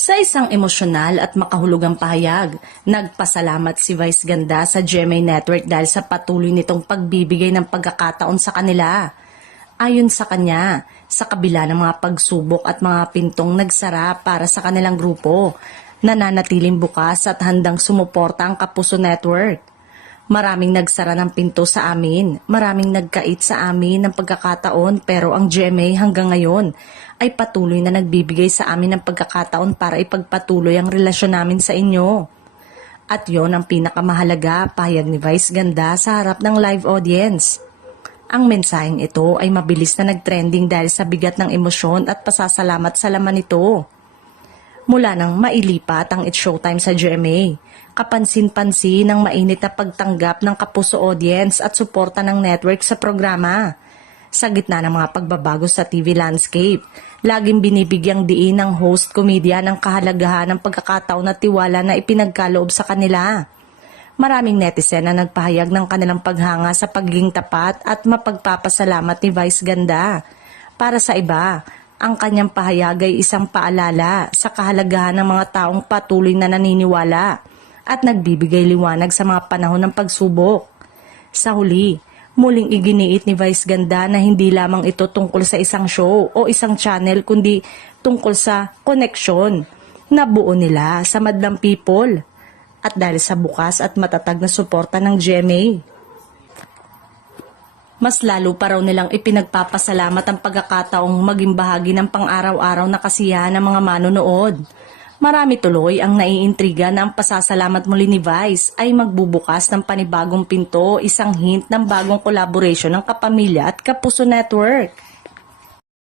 Sa isang emosyonal at makahulugang pahayag, nagpasalamat si Vice Ganda sa GMA Network dahil sa patuloy nitong pagbibigay ng pagkakataon sa kanila. Ayon sa kanya, sa kabila ng mga pagsubok at mga pintong nagsara para sa kanilang grupo, nananatiling bukas at handang sumuporta ang Kapuso Network. Maraming nagsara ng pinto sa amin, maraming nagkait sa amin ng pagkakataon pero ang GMA hanggang ngayon ay patuloy na nagbibigay sa amin ng pagkakataon para ipagpatuloy ang relasyon namin sa inyo. At yon ang pinakamahalaga, pahayag ni Vice Ganda sa harap ng live audience. Ang mensaheng ito ay mabilis na nagtrending dahil sa bigat ng emosyon at pasasalamat sa laman nito. Mula nang mailipat ang It's Showtime sa GMA, kapansin-pansin ang mainit na pagtanggap ng Kapuso audience at suporta ng network sa programa. Sa gitna ng mga pagbabago sa TV landscape, laging binibigyang diin ng host comedian ang kahalagahan ng pagkakataon at tiwala na ipinagkaloob sa kanila. Maraming netizen na nagpahayag ng kanilang paghanga sa pagiging tapat at mapagpapasalamat ni Vice Ganda. Para sa iba, ang kanyang pahayag ay isang paalala sa kahalagahan ng mga taong patuloy na naniniwala at nagbibigay liwanag sa mga panahon ng pagsubok. Sa huli, muling iginiit ni Vice Ganda na hindi lamang ito tungkol sa isang show o isang channel kundi tungkol sa koneksyon na buo nila sa madlang people at dahil sa bukas at matatag na suporta ng GMA. Mas lalo pa raw nilang ipinagpapasalamat ang pagkakataong maging bahagi ng pang-araw-araw na kasiyahan ng mga manonood. Marami tuloy ang naiintriga na ang pasasalamat muli ni Vice ay magbubukas ng panibagong pinto, isang hint ng bagong collaboration ng Kapamilya at Kapuso Network.